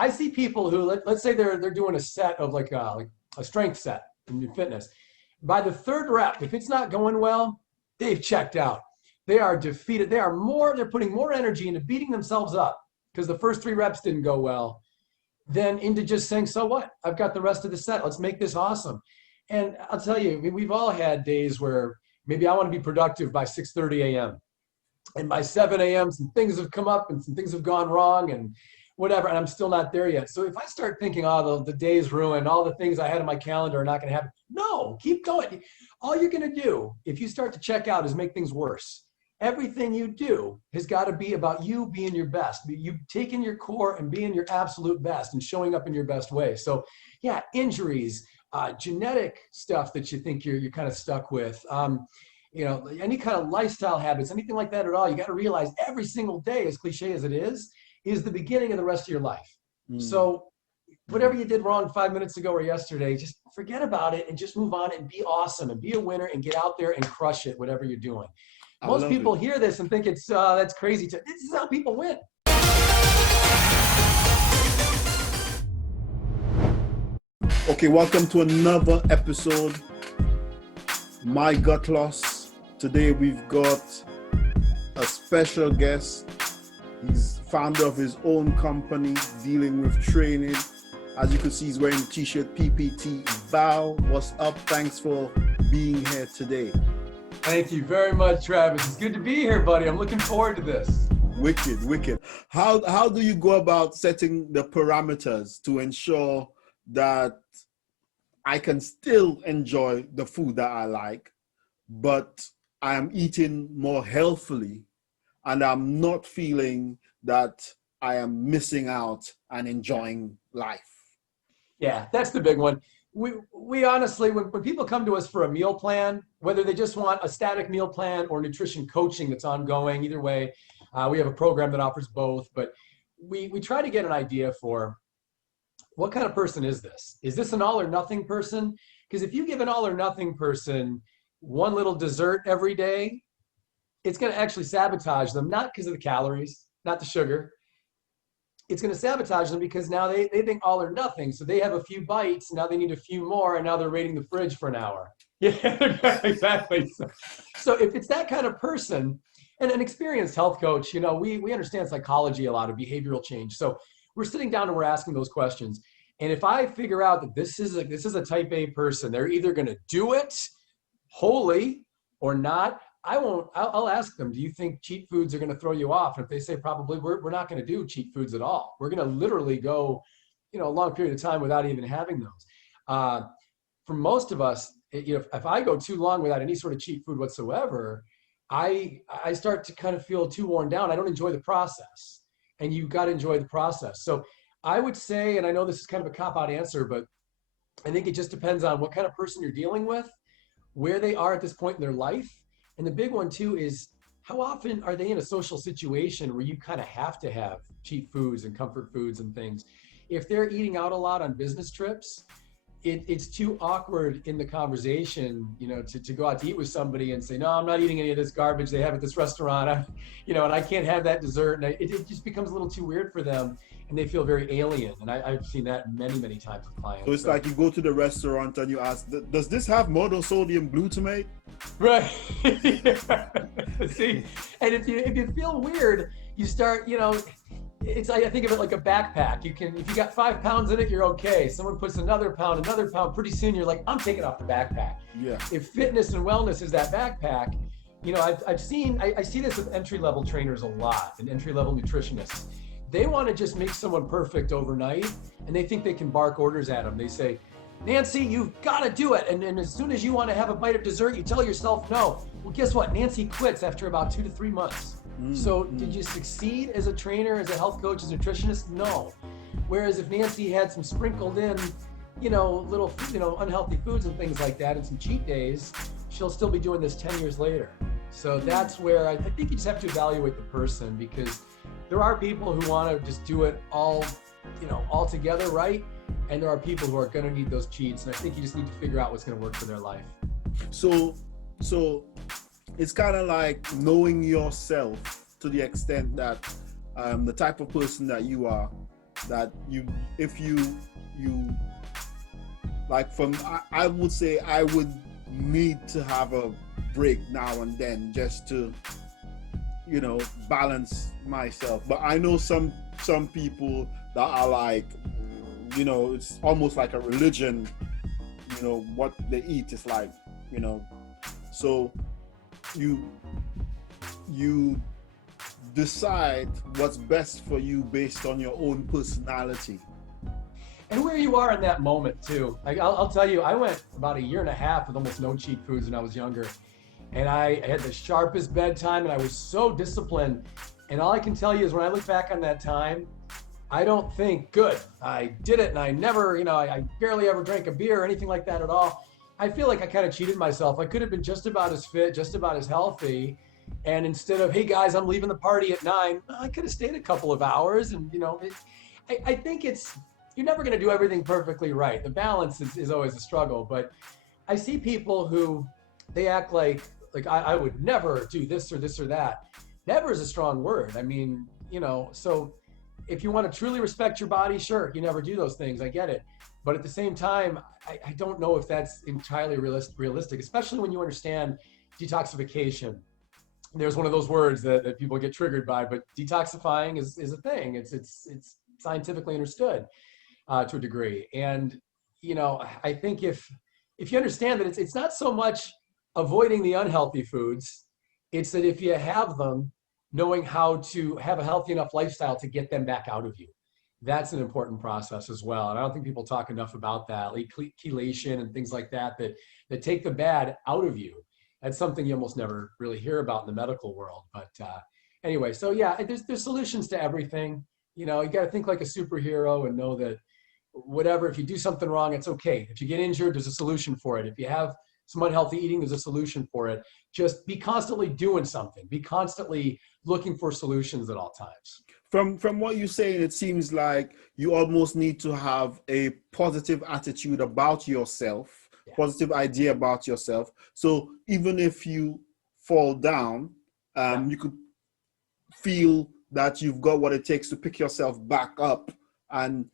I see people who let's say they're doing a set of like a strength set in fitness. By the third rep, if it's not going well, they've checked out. They are defeated. They're putting more energy into beating themselves up because the first 3 reps didn't go well than into just saying, so what? I've got the rest of the set. Let's make this awesome. And I'll tell you, we've all had days where maybe I want to be productive by 6:30 a.m. And by 7 a.m., some things have come up and some things have gone wrong and whatever, and I'm still not there yet. So if I start thinking, oh, the day's ruined, all the things I had in my calendar are not going to happen. No, keep going. All you're going to do, if you start to check out, is make things worse. Everything you do has got to be about you being your best. You taking your core and being your absolute best and showing up in your best way. So yeah, injuries, genetic stuff that you think you're kind of stuck with, any kind of lifestyle habits, anything like that at all, you got to realize every single day, as cliche as it is the beginning of the rest of your life. So whatever you did wrong 5 minutes ago or yesterday, just forget about it and just move on and be awesome and be a winner and get out there and crush it, whatever you're doing. Most people hear this and think it's that's crazy. This is how people win. Okay, welcome to another episode, My Gut Loss. Today we've got a special guest. He's founder of his own company dealing with training. As you can see, he's wearing the t-shirt PPT. Val, what's up? Thanks for being here today. Thank you very much, Travis. It's good to be here, buddy. I'm looking forward to this. Wicked. How do you go about setting the parameters to ensure that I can still enjoy the food that I like, but I am eating more healthily and I'm not feeling that I am missing out and enjoying life? Yeah, that's the big one. We honestly, when people come to us for a meal plan, whether they just want a static meal plan or nutrition coaching that's ongoing, either way, we have a program that offers both, but we try to get an idea for what kind of person is this? Is this an all or nothing person? Because if you give an all or nothing person one little dessert every day, it's going to actually sabotage them, not because of the calories, not the sugar. It's going to sabotage them because now they think all or nothing. So they have a few bites, now they need a few more, and now they're raiding the fridge for an hour. Yeah, exactly. So if it's that kind of person, and an experienced health coach, we understand psychology a lot of behavioral change. So we're sitting down and we're asking those questions. And if I figure out that this is a type A person, they're either going to do it wholly or not, I'll ask them, do you think cheat foods are going to throw you off? And if they say probably, we're not going to do cheat foods at all. We're going to literally go, a long period of time without even having those. For most of us, if I go too long without any sort of cheat food whatsoever, I start to kind of feel too worn down. I don't enjoy the process, and you've got to enjoy the process. So I would say, and I know this is kind of a cop-out answer, but I think it just depends on what kind of person you're dealing with, where they are at this point in their life. And the big one too is how often are they in a social situation where you kind of have to have cheap foods and comfort foods and things. If they're eating out a lot on business trips, it's too awkward in the conversation, to go out to eat with somebody and say, no, I'm not eating any of this garbage they have at this restaurant, and I can't have that dessert. And it just becomes a little too weird for them, and they feel very alien. And I've seen that many, many times with clients. So it's like you go to the restaurant and you ask, does this have monosodium glutamate? Right. See, and if you feel weird, you start, I think of it like a backpack. If you got 5 pounds in it, you're okay. Someone puts another pound, pretty soon you're like, I'm taking off the backpack. Yeah. If fitness and wellness is that backpack, I see this with entry-level trainers a lot, and entry-level nutritionists. They want to just make someone perfect overnight, and they think they can bark orders at them. They say, Nancy, you've got to do it. And as soon as you want to have a bite of dessert, you tell yourself no. Well, guess what? Nancy quits after about 2 to 3 months. So did you succeed as a trainer, as a health coach, as a nutritionist? No. Whereas if Nancy had some sprinkled in, little, unhealthy foods and things like that and some cheat days, she'll still be doing this 10 years later. So that's where I think you just have to evaluate the person, because there are people who want to just do it all together, right? And there are people who are going to need those cheats. And I think you just need to figure out what's going to work for their life. So it's kind of like knowing yourself to the extent that the type of person that you are, that if you like from, I would say I would need to have a break now and then just to, balance myself. But I know some people that are like, it's almost like a religion, what they eat is like, so you decide what's best for you based on your own personality. And where you are in that moment too. Like I'll tell you, I went about a year and a half with almost no cheat foods when I was younger. And I had the sharpest bedtime and I was so disciplined. And all I can tell you is when I look back on that time, I don't think, good, I did it and I never, I barely ever drank a beer or anything like that at all. I feel like I kind of cheated myself. I could have been just about as fit, just about as healthy. And instead of, hey guys, I'm leaving the party at 9, I could have stayed a couple of hours. And, I think you're never going to do everything perfectly right. The balance is always a struggle. But I see people who, they act like I would never do this or this or that. Never is a strong word. I mean, so if you want to truly respect your body, sure, you never do those things. I get it. But at the same time, I don't know if that's entirely realistic, especially when you understand detoxification. There's one of those words that people get triggered by, but detoxifying is a thing. It's scientifically understood to a degree. And, I think if you understand that it's not so much avoiding the unhealthy foods, it's that if you have them, knowing how to have a healthy enough lifestyle to get them back out of you. That's an important process as well. And I don't think people talk enough about that, like chelation and things like that take the bad out of you. That's something you almost never really hear about in the medical world. But anyway, so yeah, there's solutions to everything. You got to think like a superhero and know that whatever, if you do something wrong, it's okay. If you get injured, there's a solution for it. If you have some unhealthy eating, there's a solution for it. Just be constantly doing something. Be constantly looking for solutions at all times. From what you're saying, it seems like you almost need to have a positive attitude about yourself, Yeah. positive idea about yourself. So even if you fall down, you could feel that you've got what it takes to pick yourself back up and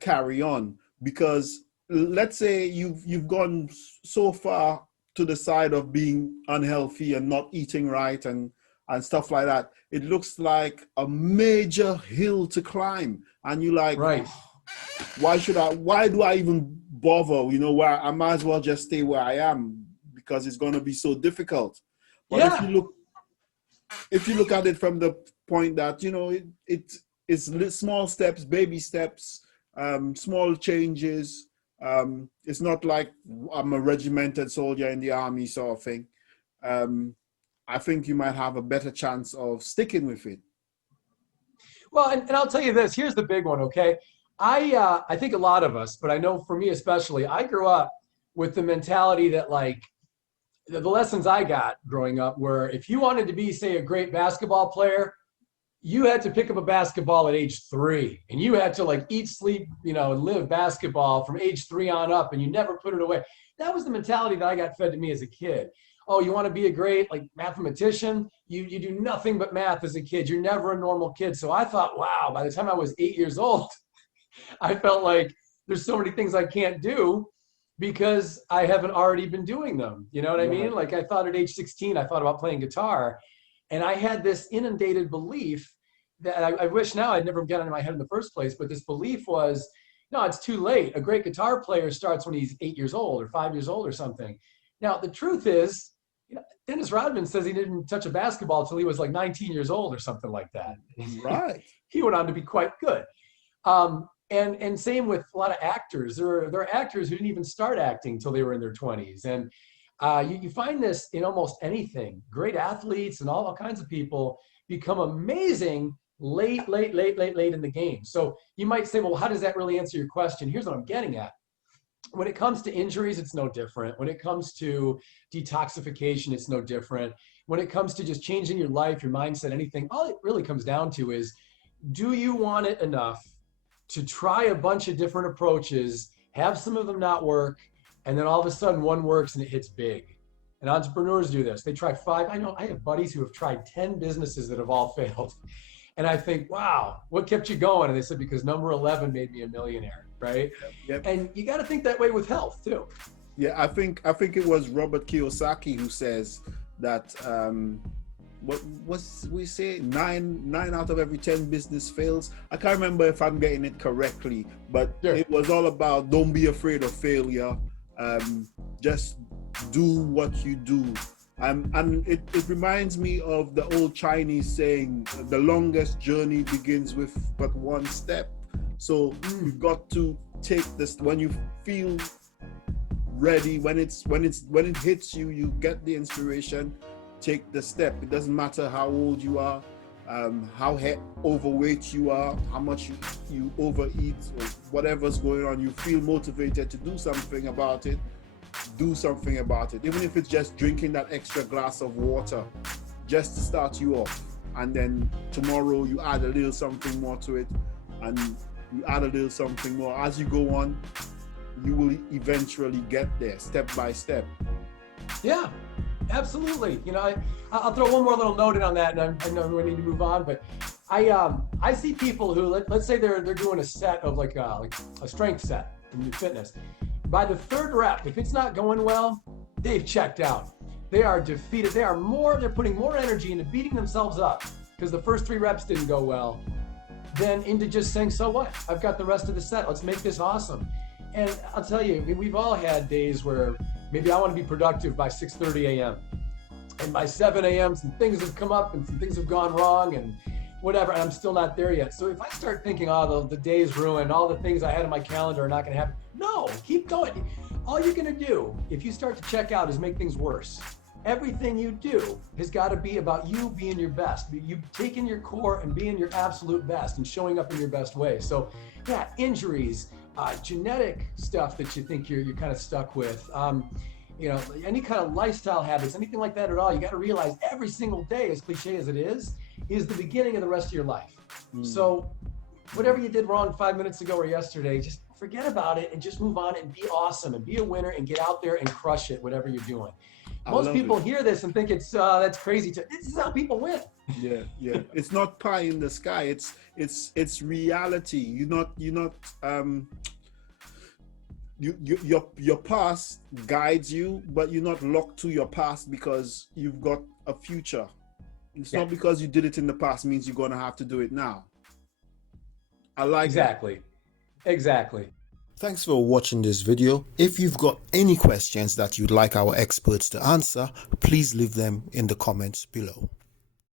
carry on. Because let's say you've gone so far to the side of being unhealthy and not eating right and stuff like that, it looks like a major hill to climb, and you're like, right, why do I even bother, where I might as well just stay where I am because it's going to be so difficult. But if you look at it from the point that it's small steps, baby steps, small changes. It's not like I'm a regimented soldier in the army sort of thing. I think you might have a better chance of sticking with it. Well, and I'll tell you this, here's the big one, okay? I think a lot of us, but I know for me especially, I grew up with the mentality that like, the lessons I got growing up were if you wanted to be, say, a great basketball player, you had to pick up a basketball at age 3 and you had to like eat, sleep, and live basketball from age 3 on up, and you never put it away. That was the mentality that I got fed to me as a kid. Oh, you want to be a great like mathematician? You do nothing but math as a kid. You're never a normal kid. So I thought, wow, by the time I was 8 years old, I felt like there's so many things I can't do because I haven't already been doing them. You know what I mean? Like I thought at age 16, I thought about playing guitar. And I had this inundated belief that I wish now I'd never gotten in my head in the first place, but this belief was, no, it's too late. A great guitar player starts when he's 8 years old or 5 years old or something. Now, the truth is, Dennis Rodman says he didn't touch a basketball until he was like 19 years old or something like that. Right. He went on to be quite good. And same with a lot of actors. There are actors who didn't even start acting until they were in their 20s. And you find this in almost anything. Great athletes and all kinds of people become amazing late in the game. So you might say, well, how does that really answer your question? Here's what I'm getting at. When it comes to injuries, it's no different. When it comes to detoxification, it's no different. When it comes to just changing your life, your mindset, anything, all it really comes down to is, do you want it enough to try a bunch of different approaches, have some of them not work, and then all of a sudden one works and it hits big? And entrepreneurs do this. They try 5. I know I have buddies who have tried 10 businesses that have all failed. And I think, wow, what kept you going? And they said, because number 11 made me a millionaire, right? Yep. And you got to think that way with health too. Yeah, I think it was Robert Kiyosaki who says that what's we say, nine out of every 10 business fails. I can't remember if I'm getting it correctly, but Sure. It was all about don't be afraid of failure. Just do what you do. And it reminds me of the old Chinese saying, the longest journey begins with but one step. So you've got to take this when you feel ready, when it hits you, you get the inspiration, take the step. It doesn't matter how old you are, how overweight you are, how much you overeat, or whatever's going on. You feel motivated to do something about it. Do something about it, even if it's just drinking that extra glass of water, just to start you off. And then tomorrow you add a little something more to it, and you add a little something more. As you go on, you will eventually get there, step by step. Yeah, absolutely. You know, I'll throw one more little note in on that, and I know we need to move on, but I see people who, let's say they're doing a set of like a strength set in fitness. By the third rep, if it's not going well, they've checked out. They are defeated. They're putting more energy into beating themselves up because the first 3 reps didn't go well than into just saying, so what? I've got the rest of the set. Let's make this awesome. And I'll tell you, I mean, we've all had days where maybe I want to be productive by 6:30 a.m. And by 7 a.m., some things have come up and some things have gone wrong and whatever, and I'm still not there yet. So if I start thinking, oh, the day's ruined, all the things I had on my calendar are not going to happen. No, keep going. All you're going to do, if you start to check out, is make things worse. Everything you do has got to be about you being your best. You taking your core and being your absolute best and showing up in your best way. So yeah, injuries, genetic stuff that you think you're kind of stuck with, you know, any kind of lifestyle habits, anything like that at all, you got to realize every single day, as cliche as it is the beginning of the rest of your life. So whatever you did wrong 5 minutes ago or yesterday, just forget about it and just move on and be awesome and be a winner and get out there and crush it, whatever you're doing. Most people hear this and think it's that's crazy. This is how people win. Yeah. It's not pie in the sky. It's reality. Your past guides you, but you're not locked to your past because you've got a future. It's not because you did it in the past means you're going to have to do it now. I like Exactly. Thanks for watching this video. If you've got any questions that you'd like our experts to answer, please leave them in the comments below.